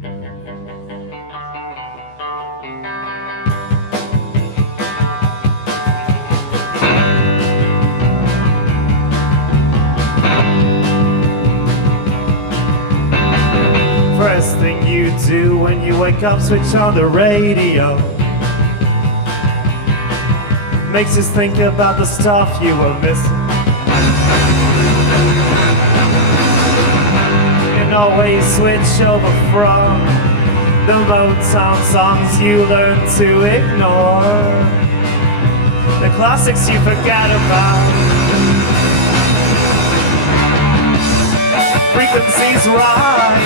First thing you do when you wake up, switch on the radio. Makes us think about the stuff you were missing. And always switch over from the Motown songs you learn to ignore, the classics you forgot about. Frequencies right.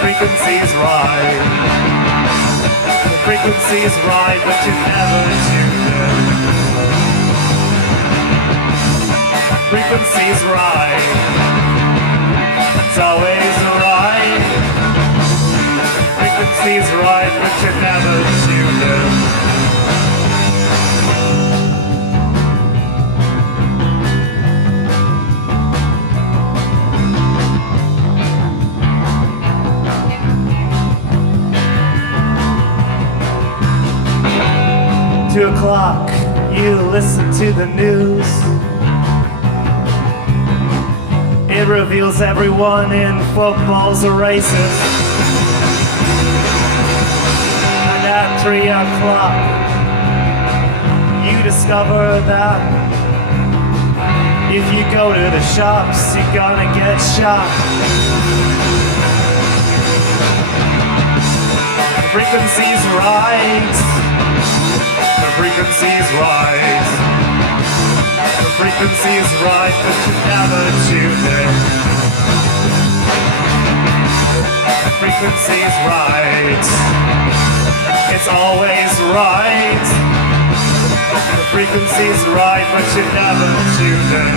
Frequency's right. The frequency's right, but you never tuned in. Frequency's right. It's always right. Frequency's right, but you never tuned in. Two o'clock, you listen to the news. It reveals everyone in football's a racist. And at 3 o'clock, you discover that if you go to the shops, you're gonna get shot. The frequency's right. The frequency's right. The frequency's right, but you never tuned in. The frequency's right. It's always right. The frequency's right, but you never tuned in.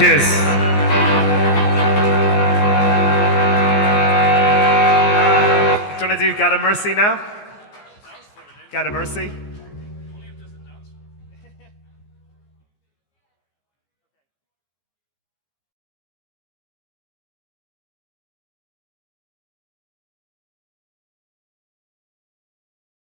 Cheers. Do you want to do God of Mercy now? God of Mercy?